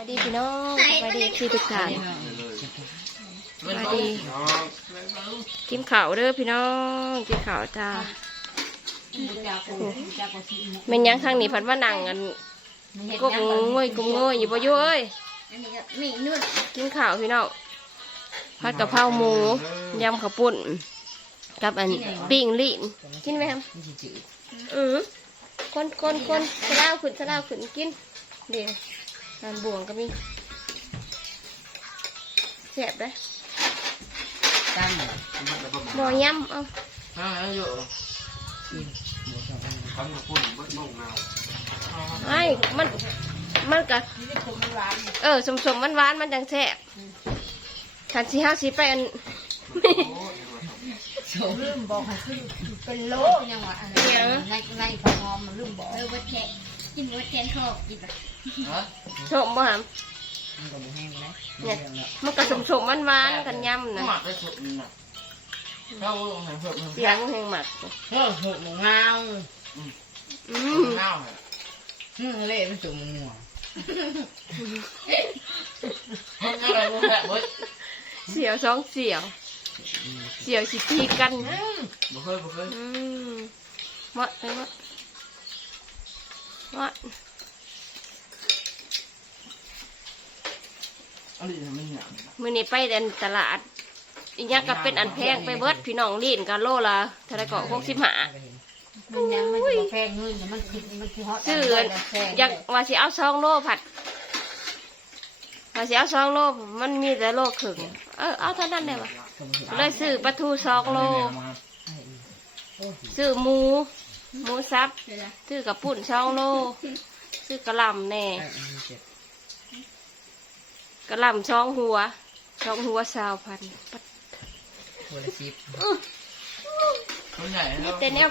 วัสดีพี่น้องสวัสดีพี่ทุกท่านสวัสดีกินข้าวเด้อพี่น้องกินข้าวจ้าแม่นยังทางนี้พันว่านั่งกันกบงวยกบงวยอยู่บ่อยู่เอ้ยอันนี้ก็มีนุ่นกินข้าวพี่น้องผัดกะเพราหมูยำข้าวปุ้นกับอันปิ้งลิ้นกินไหมครับอือคนคนคนสลาวขึ้นสลาวขึ้นกินเดี๋ยว น้ำบวงก็มีแซ่บเลยตั้งบ่อยำเอาห้าอยู่ทำกับพุ่นบดนุ่งนาวไอ้มันมันกะเออสมสมมันหวานๆมันจังแซ่บขันสีห้าสีไปอันลืมบอกให้ขึ้นเป็นโลยังวะอันเดี๋ยวในในผักหอมมันลืมบอกเออวัดแทน กินวัดแทนทอกกินแบบฮะสมบ่หามมันก็บุแห้งนะเนี่ยมันก็สมสมมันหวานๆกันยำนะหมักได้สุดน่ะเราหายเพิ่มเสียงแห่งหมักเพิ่มหกหมูเงาอืมเงาฮึ่งเละมันจุ่มหัวเพิ่มอะไรบุแหะเว้ยเสียวสองเสียว เสียวสิตีกันบุเคยบุเคยอืมมะไปมะมะอันนี้มันหยาบมื้อนี้ไปเดินตลาด อีกอย่างก็เป็นอันแพงไปเบิดพี่น้องลีนกันโลละเท่าไรก็หกสิบห้ามันยังมันจะแพงเงินมันคิดมันคิดฮอตซื้ออยากว่าสิเอาซองโลผัดว่าสิเอาซองโลมันมีแต่โลครึ่งเออเอาเท่านั้นเลยวะเลยซื้อปลาทูซองโลซื้อหมู หมูซับซื้อกระปุ่นซองโลซื้อกระหลำแหน่กระหลำช่องหัวช่องหัวสาวพันปัดคนละสิบมันใหญ่นี่แต่เนี้ย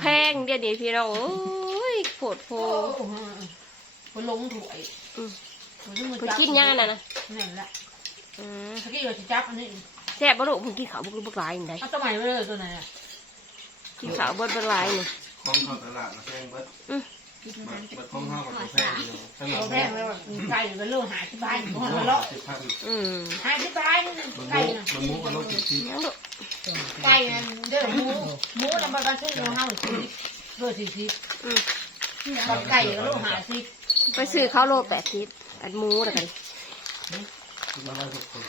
แพงๆเดี๋ยวนี้พี่น้องโอ้ยโผดโพมันลงถวยคุณกินยังอันนั้นนะนั่นแหละอืมเมื่อกี้เราจะจับอันนี้แซ่บบ่ลูกคุณกินข้าวบุกบุกหลายอย่างไดเอาสมัยไปเลยตัวไหนอะ กินข้าวเบิดเบิดหลายนี่ของเขาตลาดนะแพงเบิดเบิดของเขากับแพงอยู่ขนาเราดแพงเลยว่าไก่เป็นโลหะที่บ้านของมันเลาะสิบพันอืมหาที่บ้านมันไก่มุกนะมันมุกกับโลกสิบสิบยังลูกไก่นั่นเด้อหมูหมูลำบากขึ้นโลห้าสิบโลสี่สิบอืมกับไก่ก็โลห้าสิบไปซื้อข้าวโลแปดสิบอันหมูแล้วกันมาได้ทุกคน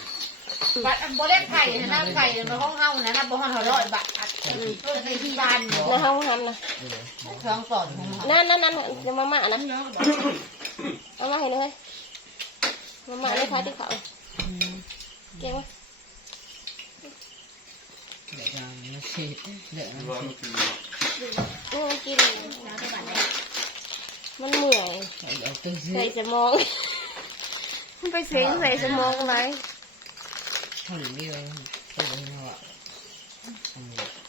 บัตรอันโบเล่นไข่นะไก่ในห้องเฮานะนะบ่ห้องเฮาร้อยบาท นที่บ้านในห้องทำนะท้องก่อนของเฮานั่นนั่นนั่นจะมาม่านะเอามาให้เลยมาม่าได้พายที่เขาเก่งไหมเดี๋ยวจะมาฉีดเดี๋ยวร้อนมันกินนี่มันกินมันเหนื่อยใส่สมองมันไปเสียงใส่สมองอะไรข้าหลีนี่เลยตัวนี้ว่าเอี้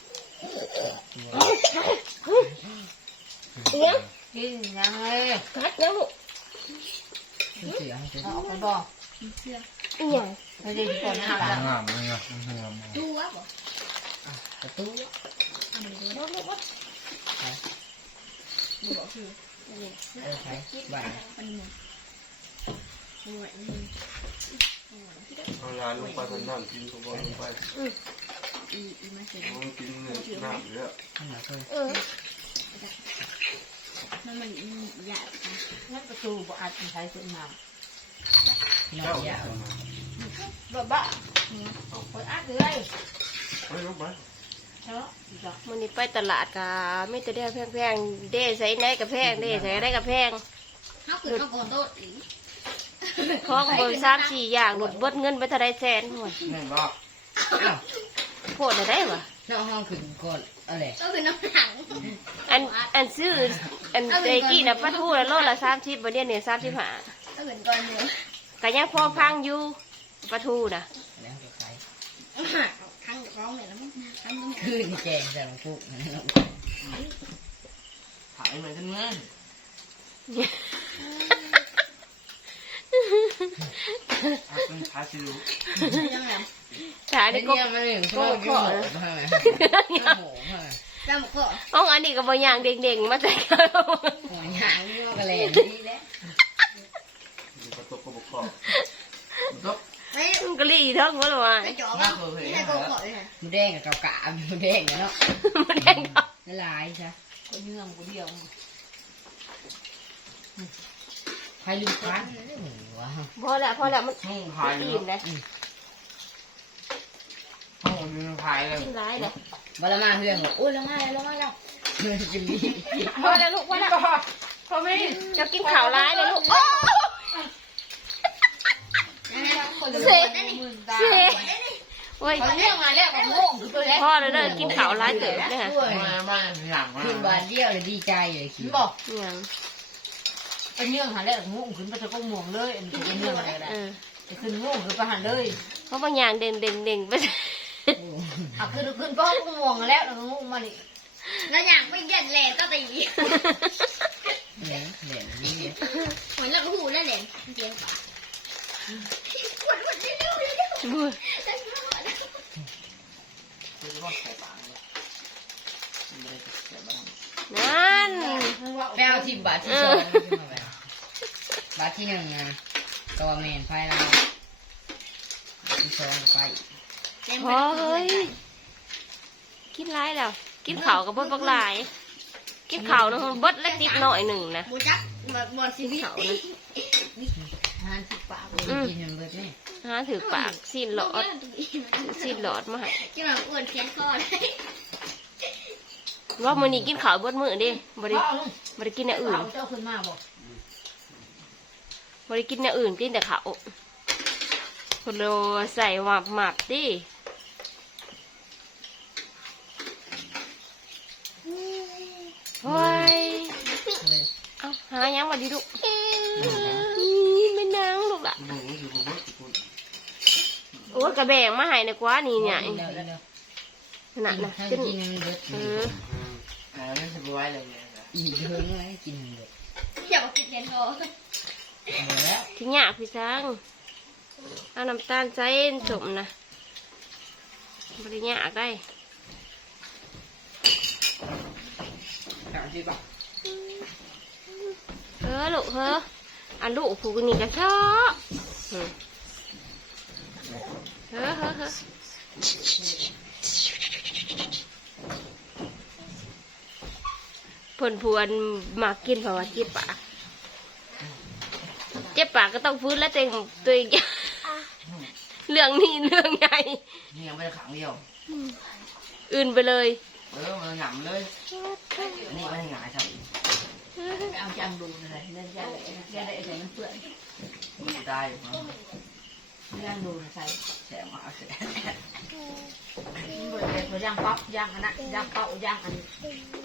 ยงกินยังเลยกัดยังลูกเสียให้ตัวเอาไปบอกอีหยังไม่ได้ก่อนนะครับงามเล ยอะงามกระตุ้นเออใช่บ่ายเอาร้านลงไปคนนั่งกินก็บอกลงไปมันกินเนื้อน้ำเยอะขนาดเคยเอองั้นประตูบ่อาจใช้ขึ้นมาน้องยาวบ่บ้าเปิดอัดเลยไปลงไปเนาะมันนี่ไปตลาดกะไม่แต่ได้แพงๆเด้ใส่ไหนกับแพงเด้ใส่ได้กับแพงเขาคือเขาก่อนโตอีกของเบอร์สามสี่อย่างหลดเบิดเงินไปเท่าไรแสนหัวแม่บอก โคตรได้ปะน้องห้องขึ้นก่อนอะไรก็คือน้ำหนังอันอันซื้ออันไอ้กี้นะปลาทูละโลละสามสิบบ่เดียวเนี่ยสามสิบห้าก็เหมือนก่อนเดียวก็ยังพอพังอยู่ปลาทูนะแล้วจะขายครั้งร้องเลยแล้วมั้งครั้งนึงคืนแกงใส่มาปุ๊บขายไปทั้งเงิ นเป็นชาชิวยังไงขายไอ้ได้ก็ก็มาหนึ่งก็ยุ่งหมดใช่ไหมโหใช่ไหมจำก็ห้องอันนี้ก็บ่อย่างเด็กๆมาแต่โอ้ยหางนี่มันกระเลนนี่แหละมีประตกก็บอกพ่อตกไม่มันก็รีเท่ากันว่าไม่จ่อว่าไม่ใช่โกโก้เลยหมูแดงกับกาะกะหมูแดงเนาะมันแดงก็ละลายใช่คนเนื่องคนเดียว ใครลืมคันว้าวพอแล้วพอแล้วมันห้องพายอิ่มเลยห้องมีพายเลยกินร้ายเลยบาละมาเพื่อนบอกโอ้ยละมาแล้วละมาแล้วเพื่อนกินดีพอแล้วลูกพอแล้วพอไม่จะกินข่าวร้ายเลยลูกคนเสียมือตาเสียโอ้ยเขาเรื่องมาแล้วของโง่คือตัวเล็กพ่อเลยเด้อกินข่าวร้ายเกิดเลยค่ะด้วยมามาหลังมาขึ้นบานเดียวเลยดีใจเลยคิมัดนบอกยั งเป็นเรื่องหาแล้วง่วงขึ้นไปจะก็ง่วงเลยอันนี้เป็นเรื่องอะไรแหละเออจะขึ้นง่วงขึ้นไปหันเลยเพราะบางอย่างเด่นเด่นเด่นไปอะขึ้นขึ้นก็ง่วงแล้วแล้วง่วงมาดิแล้วอยากไม่เย็นแหลนก็ตีเนี่ยเหรียญนี่เหมือนเราหูแล้วแหลนเจียงป่าขวดขวดเร็วๆเร็วบุ้ยคือว่าใส่ปากเลย ไม่ได้ใส่บ้างนั่นแปลวที่บาทที่สองบาทที่หนึ่งนะตัวแมนไฟเราบาทที่สองไปพอเฮ้ยกินร้ายแล้ว กินข่าวกับบดบักหลาย กินข่าวนะบดเล็กนิดหน่อยหนึ่งนะบูจักบอลสีกินเขาข่าวนะหันสิปากกินมันเบิดไหมหาถือปากซีนหลอดซีนหลอดมาให้จะมาอ้วนเพี้ยนคอเลย ว่ามื้อนี้กินข้าวเบดมื้อเดิบ่ได้พ่อบ่ได้กินอย่างอื่นเจ้าขึ้นมาบอกบ่ได้กินอย่างอื่นกินแต่ข้าวคนโลใส่หมับหมับดิโอ้ยเอาหายังมาดิลูกนี่ไม่นางลูกล่ะหนูอยู่บนรถคุณโอ้ยกระแบงมาให้นะกว่านี่เนี่ยเดี๋ยวเดี๋ยว นั่นน่ะถ้าจนกินมันเบิดเอออ่าไม่สบายเลยเนี่ยอีกเดินเลยกินมันเบิดอยากกินเพี้ยนคอหมดแล้วที่ยากพี่ช้างเอาน้ำตาลใส่สมนะบริยากได้กลับที่บ้านเฮ้อลูกเฮ้ออันลูกผูกนี่ก็ชอบอืมเฮ้อเฮ้อเฮ้อ ผลพวนมากินเพราะว่าเจ็บปากเจ็บปากก็ต้องฟื้นแล้วตัวเองตัวเองเรื่องนี้เรื่องใหญ่นี่ยังไม่ได้ขังเดียว อื่นไปเลย เออมันหยำเลยอันนี้ไม่ได้หงายครับเอาจังดูอะไรเล่นยาเลยยาเลยใส่มันเปื่อยได้ย่างดูใส่แฉมาแฉเปื่อยเลยย่างป๊อปย่างอันนั้นย่างเป้าย่างอันข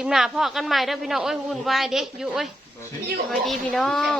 คลิปหน้าพ่อกันใหม่เด้อพี่น้องโอ้ยวุ่นวายเด็กอยู่โอ้ยสวัสดีพี่น้อง